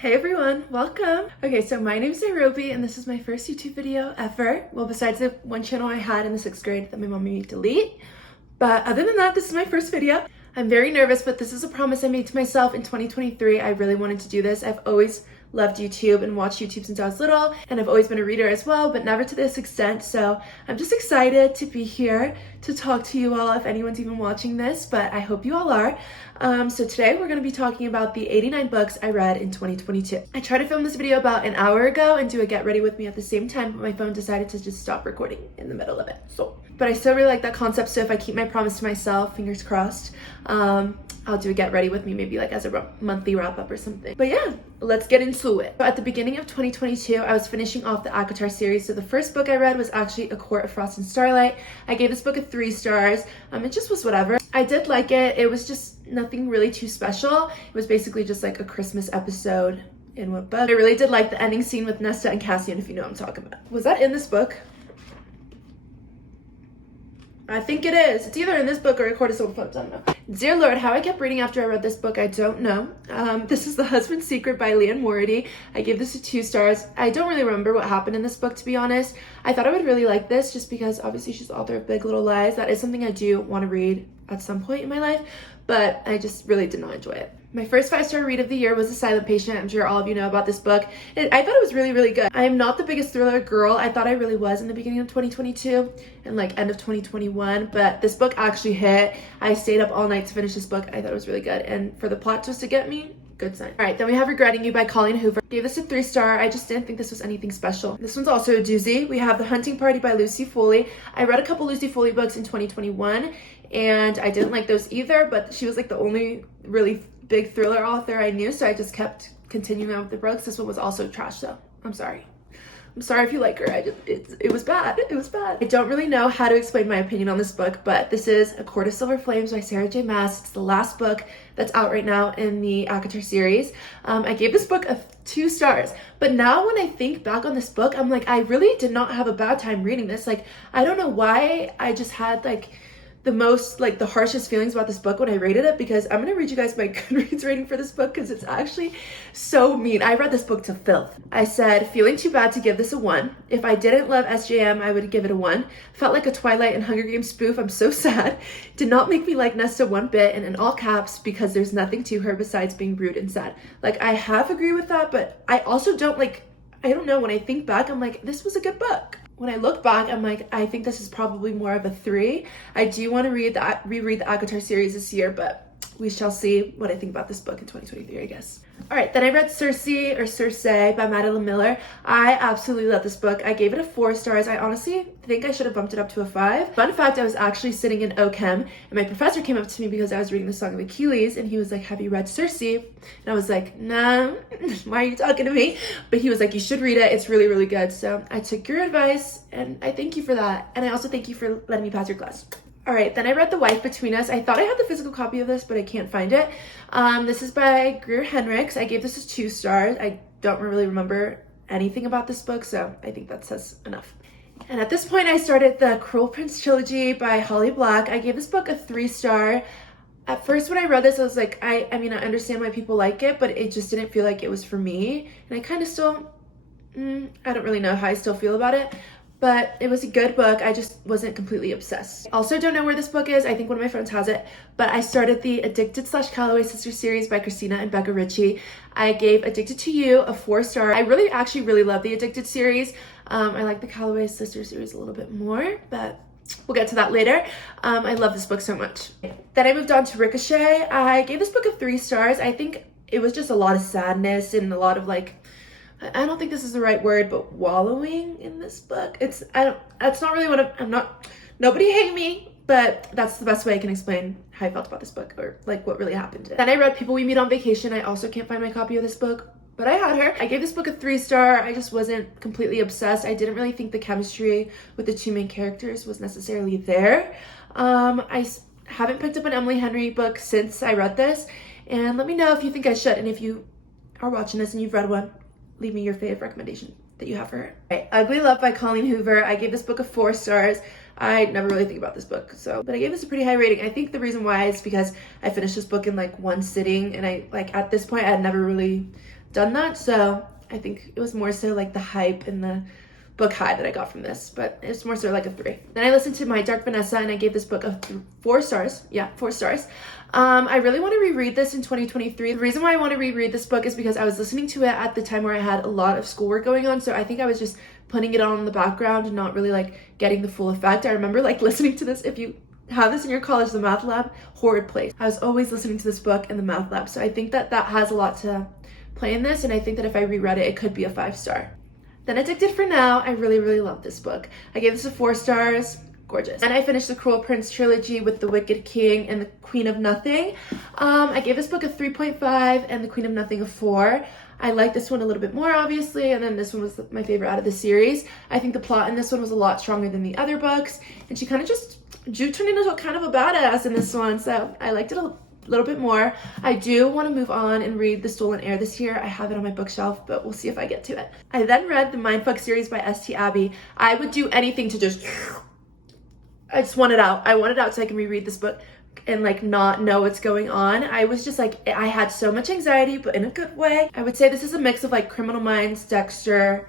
Hey everyone, welcome! Okay, so my name's Nairobi and this is my first YouTube video ever. Well, besides the one channel I had in the 6th grade that my mom made me delete. But other than that, this is my first video. I'm very nervous, but this is a promise I made to myself in 2023. I really wanted to do this. I've always loved YouTube and watched YouTube since I was little, and I've always been a reader as well, but never to this extent. So I'm just excited to be here to talk to you all, if anyone's even watching this, but I hope you all are. So today we're going to be talking about the 89 books I read in 2022. I tried to film this video about an hour ago and do a get ready with me at the same time, but my phone decided to just stop recording in the middle of it. But I still really like that concept, so if I keep my promise to myself, fingers crossed, I'll do a get ready with me, maybe like as a monthly wrap up or something. But yeah, let's get into it. So at the beginning of 2022, I was finishing off the ACOTAR series. So the first book I read was actually A Court of Frost and Starlight. I gave this book a 3 stars. It just was whatever. I did like it. It was just nothing really too special. It was basically just like a Christmas episode in what book. I really did like the ending scene with Nesta and Cassian, if you know what I'm talking about. Was that in this book? I think it is. It's either in this book or A Court of Silver Flames. I don't know. Dear Lord, how I kept reading after I read this book, I don't know. This is The Husband's Secret by Leanne Mority. I gave this a 2 stars. I don't really remember what happened in this book, to be honest. I thought I would really like this just because obviously she's the author of Big Little Lies. That is something I do want to read at some point in my life, but I just really did not enjoy it. My first 5-star read of the year was The Silent Patient. I'm sure all of you know about this book. I thought it was really, really good. I am not the biggest thriller girl. I thought I really was in the beginning of 2022 and like end of 2021, but this book actually hit. I stayed up all night to finish this book. I thought it was really good, and for the plot twist to get me, good sign. All right, then we have Regretting You by Colleen Hoover. Gave this a 3 star. I just didn't think this was anything special. This one's also a doozy. We have The Hunting Party by Lucy Foley. I read a couple Lucy Foley books in 2021 and I didn't like those either, but she was like the only really big thriller author I knew, so I just kept continuing on with the books. This one was also trash though. I'm sorry if you like her. It was bad. It was bad. I don't really know how to explain my opinion on this book, but this is A Court of Silver Flames by Sarah J Maas. It's the last book that's out right now in the ACOTAR series. I gave this book a 2 stars, but now when I think back on this book, I'm like, I really did not have a bad time reading this. Like, I don't know why I just had like the harshest feelings about this book when I rated it, because I'm gonna read you guys my Goodreads rating for this book because it's actually so mean. I read this book to filth. I said, feeling too bad to give this a 1. If I didn't love SJM, I would give it a 1. Felt like a Twilight and Hunger Games spoof. I'm so sad. Did not make me like Nesta one bit, and in all caps, because there's nothing to her besides being rude and sad. Like, I half agree with that, but I also don't I don't know, when I think back, I'm like, this was a good book. When I look back, I'm like, I think this is probably more of a 3. I do want to reread the ACOTAR series this year, but we shall see what I think about this book in 2023, I guess. All right, then I read Circe by Madeline Miller. I absolutely love this book. I gave it a 4 stars. I honestly think I should have bumped it up to a 5. Fun fact, I was actually sitting in OChem, and my professor came up to me because I was reading the Song of Achilles, and he was like, have you read Circe? And I was like, nah, why are you talking to me? But he was like, you should read it. It's really, really good. So I took your advice, and I thank you for that. And I also thank you for letting me pass your class. All right, then I read The Wife Between Us. I thought I had the physical copy of this, but I can't find it. This is by Greer Henricks. I gave this a 2 stars. I don't really remember anything about this book, so I think that says enough. And at this point, I started the Cruel Prince trilogy by Holly Black. I gave this book a 3 star. At first, when I read this, I was like, I mean, I understand why people like it, but it just didn't feel like it was for me. And I kind of still, I don't really know how I still feel about it. But it was a good book. I just wasn't completely obsessed. Also don't know where this book is. I think one of my friends has it. But I started the Addicted/Calloway Sisters series by Christina and Becca Ritchie. I gave Addicted to You a 4 star. I actually really love the Addicted series. I like the Calloway Sisters series a little bit more, but we'll get to that later. I love this book so much. Then I moved on to Ricochet. I gave this book a 3 stars. I think it was just a lot of sadness and a lot of I don't think this is the right word, but wallowing in this book. That's not really what nobody hate me, but that's the best way I can explain how I felt about this book, or like what really happened. Then I read People We Meet on Vacation. I also can't find my copy of this book, but I had her. I gave this book a 3 star. I just wasn't completely obsessed. I didn't really think the chemistry with the 2 main characters was necessarily there. I haven't picked up an Emily Henry book since I read this, and let me know if you think I should, and if you are watching this and you've read one, leave me your favorite recommendation that you have for her. Right, Ugly Love by Colleen Hoover. I gave this book a 4 stars. I never really think about this book, but I gave this a pretty high rating. I think the reason why is because I finished this book in one sitting, and at this point I had never really done that, so I think it was more so like the hype and the book high that I got from this, but it's more so like a 3. Then I listened to My Dark Vanessa and I gave this book a 4 stars. Yeah, 4 stars. I really want to reread this in 2023. The reason why I want to reread this book is because I was listening to it at the time where I had a lot of schoolwork going on, so I think I was just putting it on in the background and not really like getting the full effect. I remember like listening to this, if you have this in your college, the math lab, horrid place. I was always listening to this book in the math lab, so I think that that has a lot to play in this, and I think that if I reread it, it could be a 5 star. Then Addicted for Now. I really love this book. I gave this a 4 stars. Gorgeous. And I finished the Cruel Prince trilogy with The Wicked King and The Queen of Nothing. I gave this book a 3.5 and The Queen of Nothing a 4. I like this one a little bit more, obviously, and then this one was my favorite out of the series. I think the plot in this one was a lot stronger than the other books, and she kind of just turned into kind of a badass in this one, so I liked it a little bit more. I do want to move on and read The Stolen Heir this year. I have it on my bookshelf, but we'll see if I get to it. I then read the Mindfuck series by S.T. Abbey. I would do anything to just... I just want it out. I want it out so I can reread this book and like not know what's going on. I was just like, I had so much anxiety, but in a good way. I would say this is a mix of like Criminal Minds, Dexter,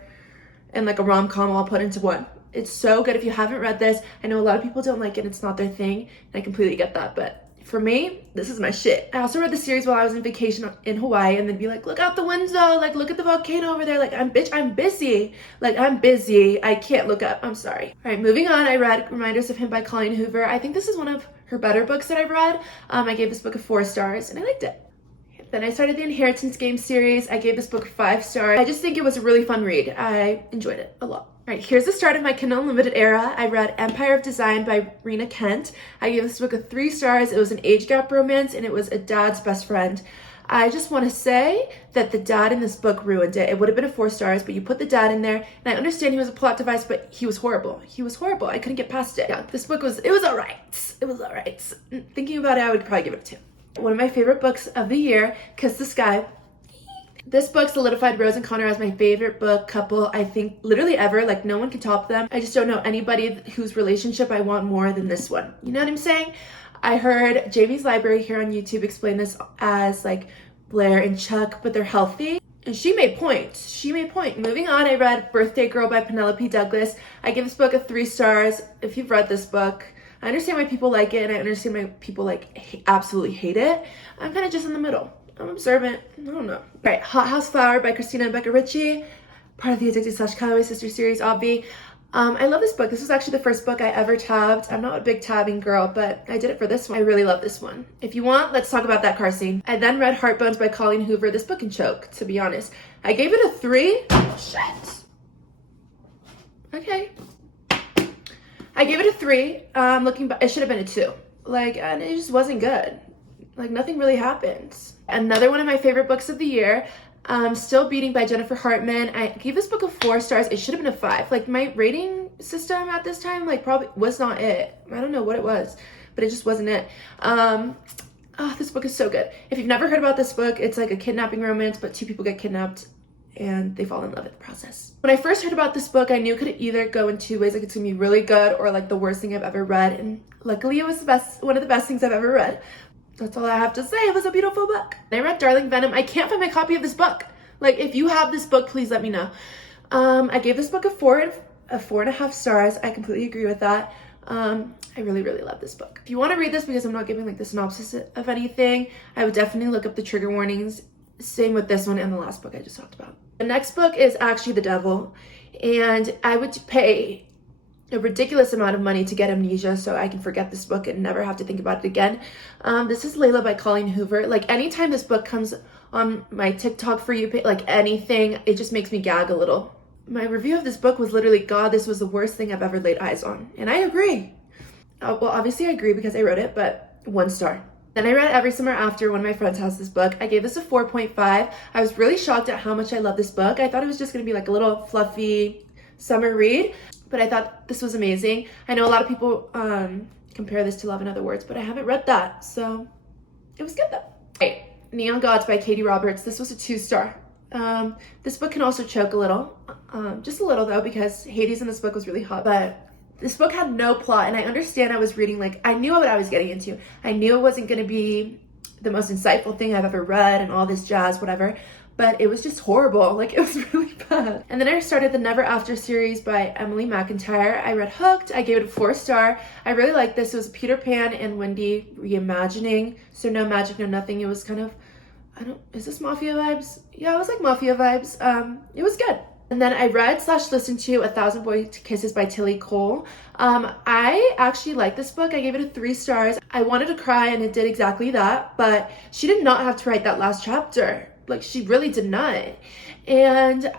and like a rom-com all put into one. It's so good. If you haven't read this, I know a lot of people don't like it. It's not their thing, and I completely get that, but for me, this is my shit. I also read the series while I was on vacation in Hawaii, and then be like, look out the window, like look at the volcano over there. Like I'm busy. Like I'm busy. I can't look up. I'm sorry. All right, moving on. I read Reminders of Him by Colleen Hoover. I think this is one of her better books that I've read. I gave this book a 4 stars, and I liked it. Then I started the Inheritance Game series. I gave this book 5 stars. I just think it was a really fun read. I enjoyed it a lot. All right, here's the start of my Kindle Unlimited era. I read Empire of Design by Rena Kent. I gave this book a 3 stars. It was an age gap romance, and it was a dad's best friend. I just want to say that the dad in this book ruined it. It would have been a 4 stars, but you put the dad in there, and I understand he was a plot device, but he was horrible. He was horrible. I couldn't get past it. Yeah, this book was all right. It was all right. Thinking about it, I would probably give it a 2. One of my favorite books of the year, Kiss the Sky. This book solidified Rose and Connor as my favorite book couple, I think, literally ever. Like, no one can top them. I just don't know anybody whose relationship I want more than this one. You know what I'm saying? I heard Jamie's Library here on YouTube explain this as, like, Blair and Chuck, but they're healthy. And she made points. She made point. Moving on, I read Birthday Girl by Penelope Douglas. I give this book a 3 stars. If you've read this book, I understand why people like it, and I understand why people like absolutely hate it. I'm kind of just in the middle. I'm observant. I don't know. All right, Hot House Flower by Christina and Becca Ritchie, part of the Addicted / Callaway Sister series, obvi. I love this book. This was actually the first book I ever tabbed. I'm not a big tabbing girl, but I did it for this one. I really love this one. If you want, let's talk about that car scene. I then read Heartbones by Colleen Hoover. This book can choke, to be honest. I gave it a 3. Shit. Okay. I gave it a 3. Looking back, it should have been a 2. Like, and it just wasn't good. Like, nothing really happened. Another one of my favorite books of the year, Still Beating by Jennifer Hartman. I gave this book a 4 stars. It should have been a 5. Like, my rating system at this time, like, probably was not it. I don't know what it was, but it just wasn't it. This book is so good. If you've never heard about this book, it's like a kidnapping romance, but 2 people get kidnapped and they fall in love in the process. When I first heard about this book, I knew it could either go in 2 ways. Like, it's gonna be really good or like the worst thing I've ever read. And luckily it was one of the best things I've ever read. That's all I have to say. It was a beautiful book. I read Darling Venom. I can't find my copy of this book. Like, if you have this book, please let me know. I gave this book a 4.5 stars. I completely agree with that. I really love this book. If you want to read this, because I'm not giving like the synopsis of anything, I would definitely look up the trigger warnings. Same with this one and the last book I just talked about. The next book is actually The Devil, and I would pay a ridiculous amount of money to get amnesia so I can forget this book and never have to think about it again. This is Layla by Colleen Hoover. Like, anytime this book comes on my TikTok For You page, like anything, it just makes me gag a little. My review of this book was literally, God, this was the worst thing I've ever laid eyes on. And I agree. Well, obviously I agree because I wrote it, but 1 star. Then I read Every Summer After. One of my friends has this book. I gave this a 4.5. I was really shocked at how much I love this book. I thought it was just going to be like a little fluffy summer read, but I thought this was amazing. I know a lot of people compare this to Love in Other Words, but I haven't read that, so it was good though. Right. Neon Gods by Katie Roberts. This was a 2 star. This book can also choke a little, just a little though, because Hades in this book was really hot, but this book had no plot, and I understand I was reading, like, I knew what I was getting into. I knew it wasn't going to be the most insightful thing I've ever read and all this jazz, whatever, but it was just horrible. Like, it was really bad. And then I started the Never After series by Emily McIntyre. I read Hooked. I gave it a 4-star. I really liked this. It was Peter Pan and Wendy reimagining. So no magic, no nothing. It was kind of, is this mafia vibes? Yeah, it was like mafia vibes. It was good. And then I read / listened to A Thousand Boy Kisses by Tilly Cole. I actually like this book. I gave it a 3 stars. I wanted to cry and it did exactly that, but she did not have to write that last chapter. Like, she really did not. And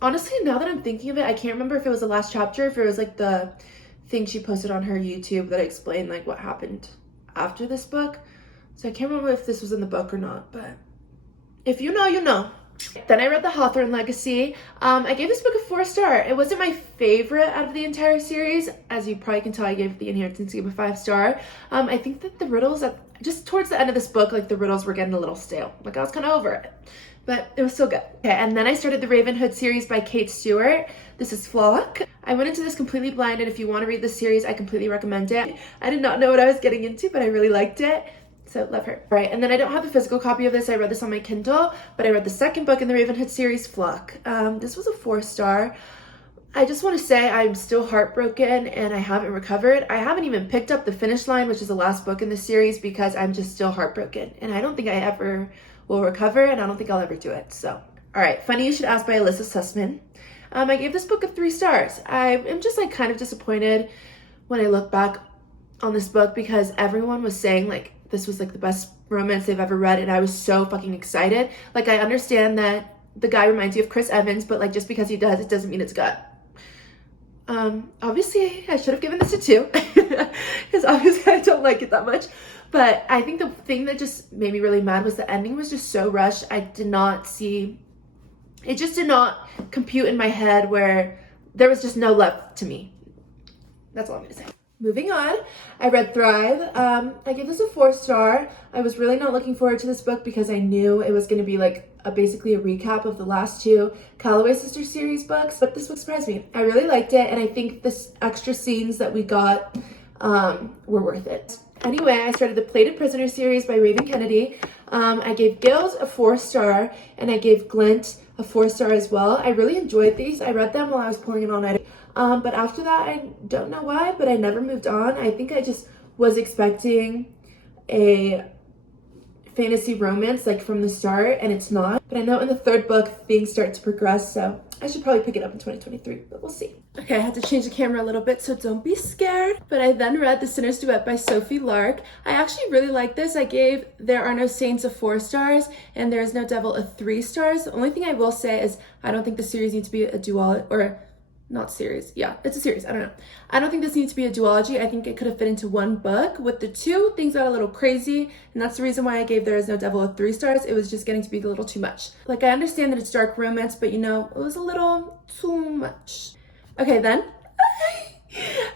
honestly, now that I'm thinking of it, I can't remember if it was the last chapter, if it was like the thing she posted on her YouTube that explained like what happened after this book. So I can't remember if this was in the book or not, but if you know, you know. Then I read The Hawthorne Legacy. I gave this book a 4-star. It wasn't my favorite out of the entire series. As you probably can tell, I gave The Inheritance Game a 5-star. I think that the riddles, just towards the end of this book, like the riddles were getting a little stale. Like, I was kind of over it, but it was still good. Okay, and then I started the Raven Hood series by Kate Stewart. This is Flock. I went into this completely blind, and if you want to read this series, I completely recommend it. I did not know what I was getting into, but I really liked it. So love her. All right, and then I don't have a physical copy of this. I read this on my Kindle, but I read the second book in the Raven Hood series, Flock. This was a 4-star. I just want to say I'm still heartbroken and I haven't recovered. I haven't even picked up The Finish Line, which is the last book in the series, because I'm just still heartbroken. And I don't think I ever will recover, and I don't think I'll ever do it. So, all right, Funny You Should Ask by Alyssa Sussman. I gave this book a 3 stars. I am just like kind of disappointed when I look back on this book, because everyone was saying like this was like the best romance they've ever read, and I was so fucking excited. Like, I understand that the guy reminds you of Chris Evans, but like just because he does, it doesn't mean it's good. Obviously I should have given this a 2 because obviously I don't like it that much, but I think the thing that just made me really mad was the ending was just so rushed. It just did not compute in my head, where there was just no love to me. That's all I'm gonna say. Moving on, I read Thrive. I gave this a 4-star. I was really not looking forward to this book because I knew it was going to be like basically a recap of the last 2 Calloway Sisters series books, but this book surprised me. I really liked it, and I think this extra scenes that we got were worth it. Anyway, I started the Plated Prisoner series by Raven Kennedy. I gave Gills a 4-star, and I gave Glint a 4-star as well. I really enjoyed these. I read them while I was pulling it all night. But after that, I don't know why, but I never moved on. I think I just was expecting a fantasy romance like from the start, and it's not. But I know in the 3rd book, things start to progress, so I should probably pick it up in 2023, but we'll see. Okay, I had to change the camera a little bit, so don't be scared. But I then read The Sinner's Duet by Sophie Lark. I actually really like this. I gave There Are No Saints a 4 stars, and There Is No Devil a 3 stars. The only thing I will say is I don't think the series needs to be a duology, or not series. Yeah, it's a series. I don't know. I don't think this needs to be a duology. I think it could have fit into one book. With the 2, things got a little crazy, and that's the reason why I gave There Is No Devil a 3 stars. It was just getting to be a little too much. Like, I understand that it's dark romance, but you know, it was a little too much. Okay, then.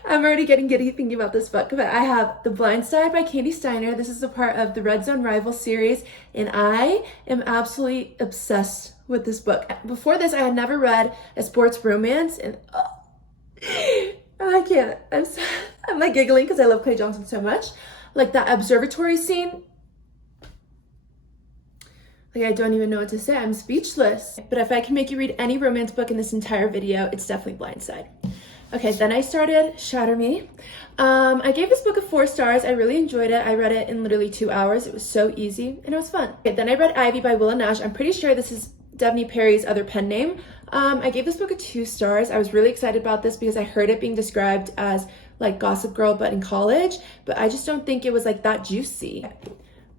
I'm already getting giddy thinking about this book, but I have The Blind Side by Katie Steiner. This is a part of the Red Zone Rival series, and I am absolutely obsessed with this book. Before this, I had never read a sports romance, and I can't. I'm like giggling because I love Clay Johnson so much. Like that observatory scene. Like, I don't even know what to say. I'm speechless. But if I can make you read any romance book in this entire video, it's definitely Blind Side. Okay, then I started Shatter Me. I gave this book a 4 stars. I really enjoyed it. I read it in literally 2 hours. It was so easy and it was fun. Okay, then I read Ivy by Willa Nash. I'm pretty sure this is Devney Perry's other pen name. I gave this book a 2 stars. I was really excited about this because I heard it being described as like Gossip Girl but in college, but I just don't think it was like that juicy.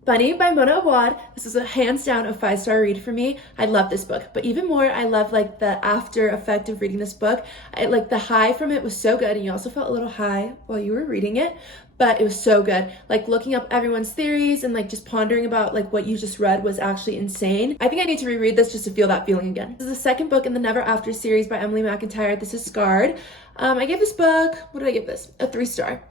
Bunny by Mona Awad. This is a hands down a 5-star read for me. I love this book, but even more, I love like the after effect of reading this book. Like the high from it was so good, and you also felt a little high while you were reading it, but it was so good. Like looking up everyone's theories and like just pondering about like what you just read was actually insane. I think I need to reread this just to feel that feeling again. This is the 2nd book in the Never After series by Emily McIntyre. This is Scarred. I gave this book, what did I give this? A 3-star.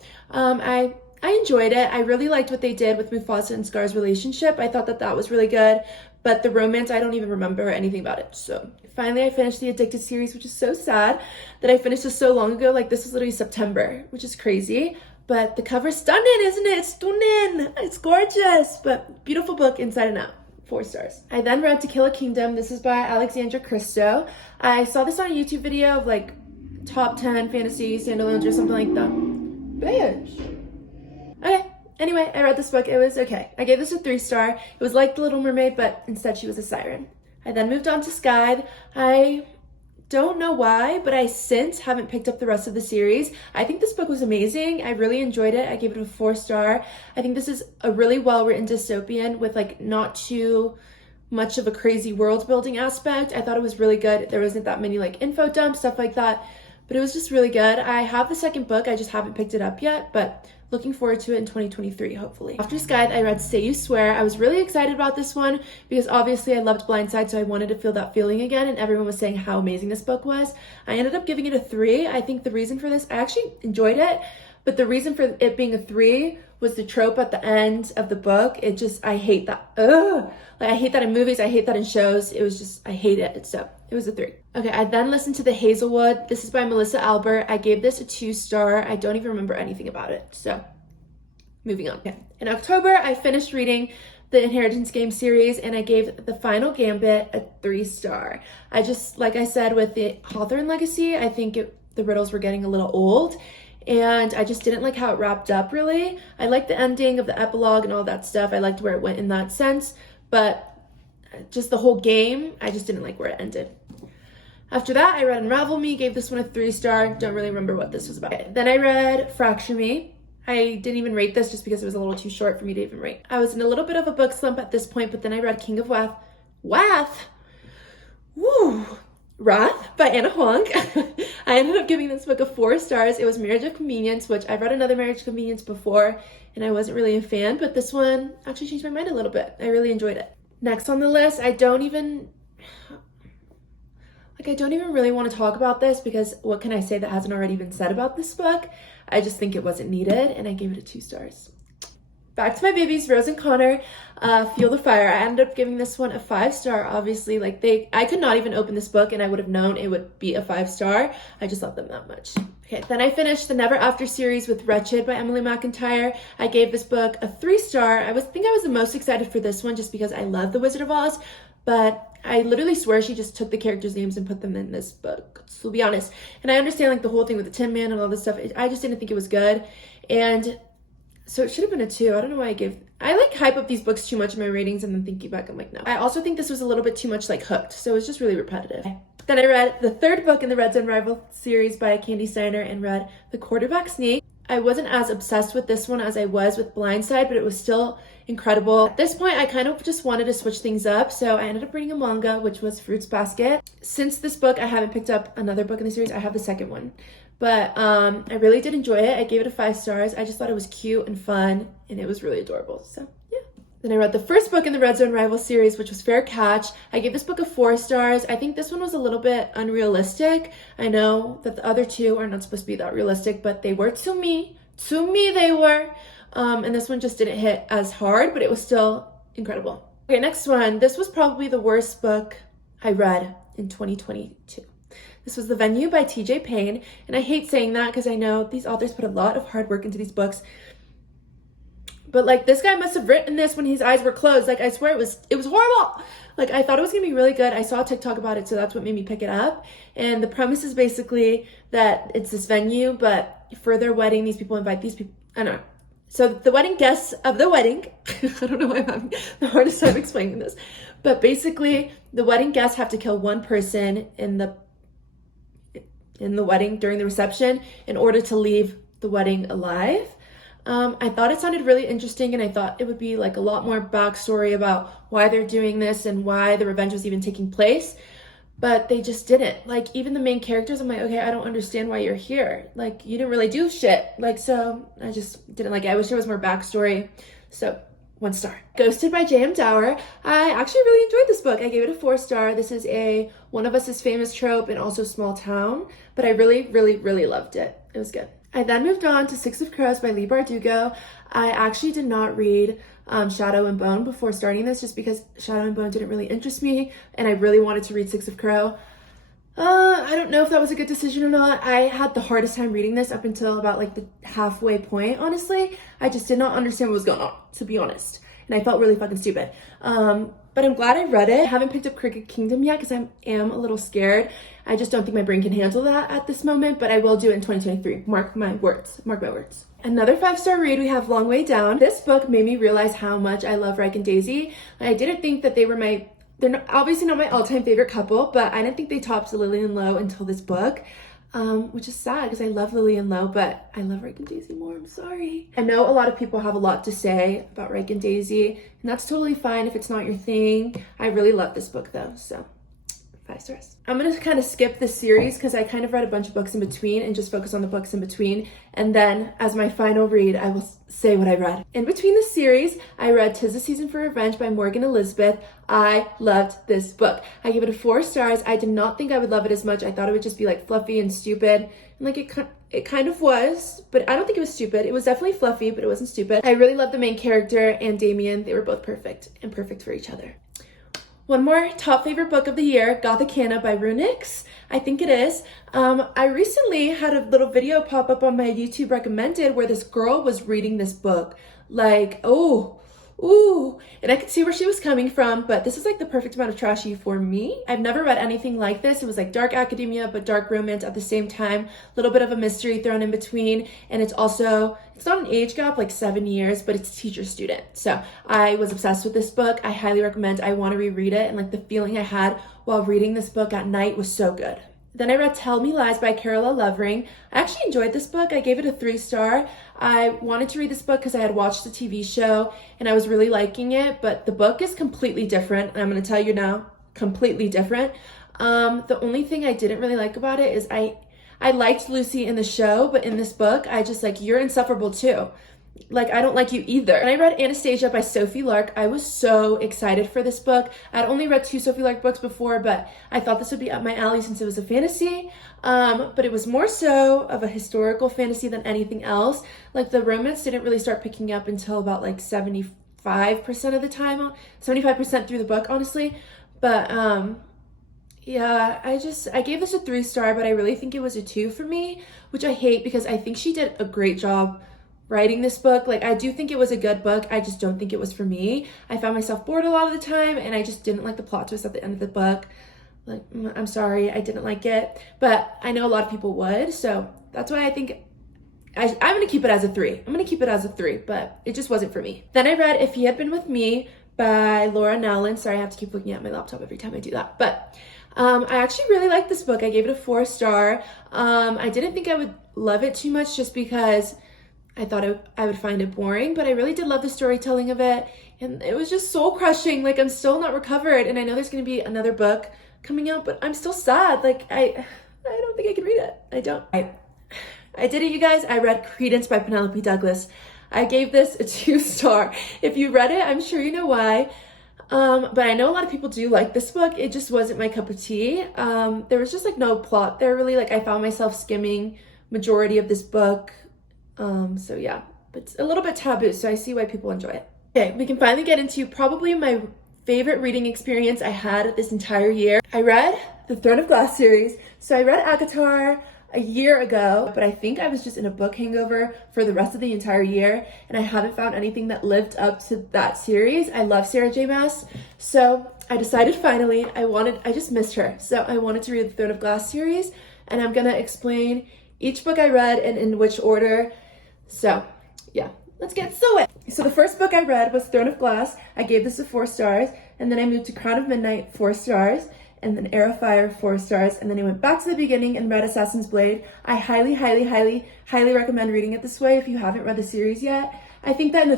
I enjoyed it. I really liked what they did with Mufasa and Scar's relationship. I thought that was really good, but the romance, I don't even remember anything about it. So finally I finished the Addicted series, which is so sad that I finished this so long ago. Like this was literally September, which is crazy, but the cover's stunning, isn't it? It's stunning. It's gorgeous, but beautiful book inside and out. 4 stars. I then read To Kill a Kingdom. This is by Alexandra Christo. I saw this on a YouTube video of like top 10 fantasy standalones or something like that. Bitch. Okay, anyway, I read this book. It was okay. I gave this a 3 star. It was like The Little Mermaid, but instead she was a siren. I then moved on to Skyed. I don't know why, but I since haven't picked up the rest of the series. I think this book was amazing. I really enjoyed it. I gave it a 4 star. I think this is a really well-written dystopian with like not too much of a crazy world building aspect. I thought it was really good. There wasn't that many like info dumps, stuff like that, but it was just really good. I have the second book. I just haven't picked it up yet, but looking forward to it in 2023, hopefully. After Skyed, I read Say You Swear. I was really excited about this one because obviously I loved Blindside, so I wanted to feel that feeling again, and everyone was saying how amazing this book was. I ended up giving it a 3. I think the reason for this, I actually enjoyed it, but the reason for it being a 3 was the trope at the end of the book. It just, I hate that. Ugh! Like, I hate that in movies, I hate that in shows. It was just, I hate it, so it was a 3. Okay, I then listened to The Hazelwood. This is by Melissa Albert. I gave this a 2 star. I don't even remember anything about it, so moving on. Okay. In October, I finished reading the Inheritance Game series and I gave The Final Gambit a 3 star. I just, like I said with the Hawthorne Legacy, I think the riddles were getting a little old and I just didn't like how it wrapped up really. I liked the ending of the epilogue and all that stuff. I liked where it went in that sense, but just the whole game, I just didn't like where it ended. After that, I read Unravel Me, gave this one a 3 star. Don't really remember what this was about. Okay. Then I read Fracture Me. I didn't even rate this just because it was a little too short for me to even rate. I was in a little bit of a book slump at this point, but then I read King of Wrath by Anna Huang. I ended up giving this book a 4 stars. It was Marriage of Convenience, which I've read another Marriage of Convenience before, and I wasn't really a fan, but this one actually changed my mind a little bit. I really enjoyed it. Next on the list, I don't even really want to talk about this because what can I say that hasn't already been said about this book? I just think it wasn't needed and I gave it a 2 stars. Back to my babies, Rose and Connor, Feel the Fire. I ended up giving this one a 5 star, obviously. I could not even open this book and I would have known it would be a 5 star. I just love them that much. Okay, then I finished the Never After series with Wretched by Emily McIntyre. I gave this book a 3 star. I think I was the most excited for this one just because I love The Wizard of Oz, but I literally swear she just took the characters' names and put them in this book, so to be honest. And I understand like the whole thing with the Tin Man and all this stuff. I just didn't think it was good. And so it should have been a 2. I don't know why I like hype up these books too much in my ratings and then thinking back, I'm like, no. I also think this was a little bit too much like Hooked. So it was just really repetitive. Then I read the 3rd book in the Red Zone Rival series by Candy Steiner and read The Quarterback Sneak. I wasn't as obsessed with this one as I was with Blindside, but it was still incredible. At this point, I kind of just wanted to switch things up, so I ended up reading a manga, which was Fruits Basket. Since this book, I haven't picked up another book in the series. I have the second one. But I really did enjoy it. I gave it a 5 stars. I just thought it was cute and fun, and it was really adorable, so yeah. Then I read the 1st book in the Red Zone Rival series, which was Fair Catch. I gave this book a 4 stars. I think this one was a little bit unrealistic. I know that the other 2 are not supposed to be that realistic, but they were to me. To me, they were. And this one just didn't hit as hard, but it was still incredible. Okay, next one. This was probably the worst book I read in 2022. This was The Venue by TJ Payne, and I hate saying that because I know these authors put a lot of hard work into these books. But like this guy must have written this when his eyes were closed. Like I swear it was horrible. Like I thought it was gonna be really good. I saw a TikTok about it, so that's what made me pick it up. And the premise is basically that it's this venue, but for their wedding, these people invite these people. I don't know. So the wedding guests of the wedding, I don't know why I'm having the hardest time explaining this, but basically the wedding guests have to kill one person in the wedding during the reception in order to leave the wedding alive. I thought it sounded really interesting, and I thought it would be like a lot more backstory about why they're doing this and why the revenge was even taking place, but they just didn't. Like even the main characters, I'm like, okay, I don't understand why you're here. Like you didn't really do shit. Like, so I just didn't like it. I wish there was more backstory. So 1 star. Ghosted by J.M. Dower. I actually really enjoyed this book. I gave it a 4 star. This is a One of Us is Famous trope and also small town, but I really, really, really loved it. It was good. I then moved on to 6 of Crows by Leigh Bardugo. I actually did not read Shadow and Bone before starting this just because Shadow and Bone didn't really interest me and I really wanted to read 6 of Crow. I don't know if that was a good decision or not. I had the hardest time reading this up until about like the halfway point, honestly. I just did not understand what was going on, to be honest. and I felt really fucking stupid. But I'm glad I read it. I haven't picked up Cricket Kingdom yet because I am a little scared. I just don't think my brain can handle that at this moment, but I will do it in 2023. Mark my words. Mark my words. Another 5-star read, we have Long Way Down. This book made me realize how much I love Reich and Daisy. I didn't think that they're not, obviously not my all-time favorite couple, but I didn't think they topped Lily and Lo until this book. Which is sad because I love Lily and Lo, but I love Reich and Daisy more. I'm sorry. I know a lot of people have a lot to say about Reich and Daisy, and that's totally fine if it's not your thing. I really love this book though, so 5 stars. I'm gonna kind of skip this series because I kind of read a bunch of books in between and just focus on the books in between. And then as my final read, I will say what I read. In between the series, I read 'Tis the Season for Revenge by Morgan Elizabeth. I loved this book. I gave it a 4 stars. I did not think I would love it as much. I thought it would just be like fluffy and stupid. And like it kind of was, but I don't think it was stupid. It was definitely fluffy, but it wasn't stupid. I really loved the main character and Damien. They were both perfect and perfect for each other. One more top favorite book of the year, Gothicana by Runix. I think it is. I recently had a little video pop up on my YouTube recommended where this girl was reading this book. Like, ooh, and I could see where she was coming from, but this is like the perfect amount of trashy for me. I've never read anything like this. It was like dark academia, but dark romance at the same time, a little bit of a mystery thrown in between. And it's not an age gap, like 7 years, but it's teacher student. So I was obsessed with this book. I highly recommend. I want to reread it. And like the feeling I had while reading this book at night was so good. Then I read Tell Me Lies by Carola Lovering. I actually enjoyed this book. I gave it a 3 star. I wanted to read this book because I had watched the TV show and I was really liking it, but the book is completely different. And I'm going to tell you now, completely different. The only thing I didn't really like about it is I liked Lucy in the show, but in this book, I just like, you're insufferable too. Like, I don't like you either. And I read Anastasia by Sophie Lark. I was so excited for this book. I'd only read 2 Sophie Lark books before, but I thought this would be up my alley since it was a fantasy. But it was more so of a historical fantasy than anything else. Like, the romance didn't really start picking up until about like 75% of the time, 75% through the book, honestly. But yeah, I gave this a 3 star, but I really think it was a 2 for me, which I hate because I think she did a great job writing this book. Like, I do think it was a good book. I just don't think it was for me. I found myself bored a lot of the time, and I just didn't like the plot twist at the end of the book. Like, I'm sorry, I didn't like it, but I know a lot of people would, so that's why I think I'm gonna keep it as a 3. I'm gonna keep it as a 3, but it just wasn't for me. Then I read If He Had Been With Me by Laura Nowlin. Sorry, I have to keep looking at my laptop every time I do that, but I actually really liked this book. I gave it a 4 star. I didn't think I would love it too much just because I thought I would find it boring, but I really did love the storytelling of it, and it was just soul crushing. Like, I'm still not recovered, and I know there's going to be another book coming out, but I'm still sad. Like, I don't think I can read it. I don't. I did it, you guys. I read Credence by Penelope Douglas. I gave this a 2 star. If you read it, I'm sure you know why. But I know a lot of people do like this book. It just wasn't my cup of tea. There was just like no plot there really. Like, I found myself skimming majority of this book. So yeah, but it's a little bit taboo, so I see why people enjoy it. Okay, we can finally get into probably my favorite reading experience I had this entire year. I read the Throne of Glass series. So I read ACOTAR a year ago, but I think I was just in a book hangover for the rest of the entire year, and I haven't found anything that lived up to that series. I love Sarah J. Maas, so I decided finally I just missed her. So I wanted to read the Throne of Glass series, and I'm gonna explain each book I read and in which order. So yeah, let's get to it. So the first book I read was Throne of Glass. I gave this a 4 stars, and then I moved to Crown of Midnight, 4 stars, and then Heir of Fire, 4 stars, and then I went back to the beginning and read Assassin's Blade. I highly recommend reading it this way if you haven't read the series yet. I think that in the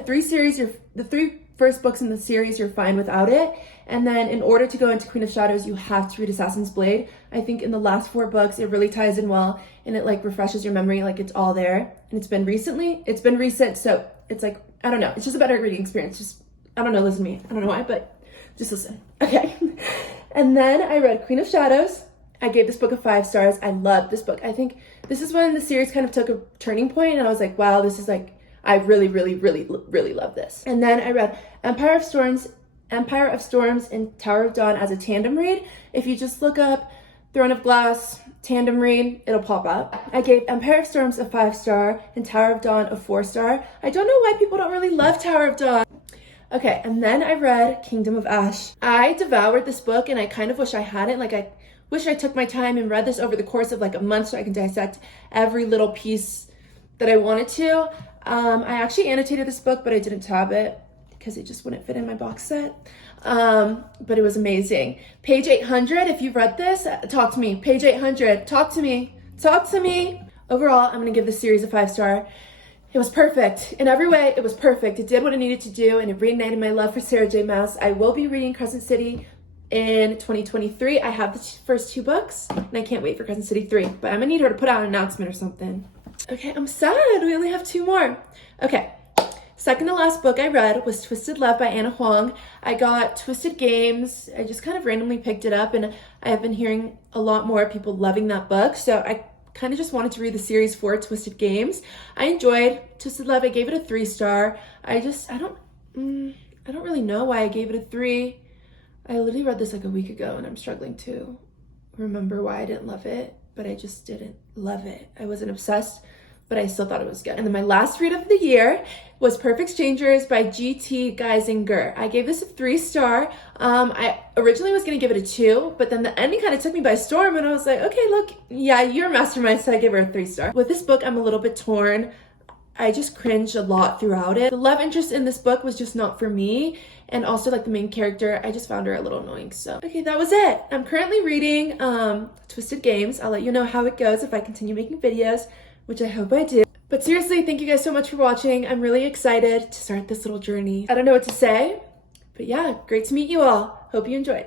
3 first books in the series, you're fine without it. And then in order to go into Queen of Shadows, you have to read Assassin's Blade. I think in the last 4 books, it really ties in well, and it like refreshes your memory, like it's all there. And it's been recent, so it's like, I don't know, it's just a better reading experience. Just, I don't know, listen to me. I don't know why, but just listen. Okay. And then I read Queen of Shadows. I gave this book a 5 stars. I loved this book. I think this is when the series kind of took a turning point, and I was like, wow, this is like, I really love this. And then I read Empire of Storms and Tower of Dawn as a tandem read. If you just look up Throne of Glass tandem read, it'll pop up. I gave Empire of Storms a 5 star and Tower of Dawn a 4 star. I don't know why people don't really love Tower of Dawn. Okay, and then I read Kingdom of Ash. I devoured this book and I kind of wish I hadn't. Like, I wish I took my time and read this over the course of like a month so I can dissect every little piece that I wanted to. I actually annotated this book, but I didn't tab it because it just wouldn't fit in my box set. But it was amazing. Page 800, if you've read this, talk to me. Page 800, talk to me. Talk to me. Overall, I'm gonna give this series a 5-star. It was perfect. In every way, it was perfect. It did what it needed to do, and it reignited my love for Sarah J. Maas. I will be reading Crescent City in 2023. I have the first 2 books, and I can't wait for Crescent City 3, but I'm gonna need her to put out an announcement or something. Okay, I'm sad. We only have 2 more. Okay. Second to last book I read was Twisted Love by Anna Huang. I got Twisted Games. I just kind of randomly picked it up, and I have been hearing a lot more people loving that book, so I kind of just wanted to read the series for Twisted Games. I enjoyed Twisted Love. I gave it a 3-star. I don't really know why I gave it a 3. I literally read this like a week ago, and I'm struggling to remember why I didn't love it, but I just didn't love it. I wasn't obsessed, but I still thought it was good. And then my last read of the year was Perfect Strangers by G.T. Geisinger. I gave this a 3-star. I originally was gonna give it a 2, but then the ending kind of took me by storm, and I was like, okay, look, yeah, you're a mastermind, so I gave her a 3-star. With this book, I'm a little bit torn. I just cringed a lot throughout it. The love interest in this book was just not for me, and also like the main character, I just found her a little annoying. So okay, that was it. I'm currently reading Twisted Games. I'll let you know how it goes if I continue making videos, which I hope I do. But seriously, thank you guys so much for watching. I'm really excited to start this little journey. I don't know what to say, but yeah, great to meet you all. Hope you enjoyed.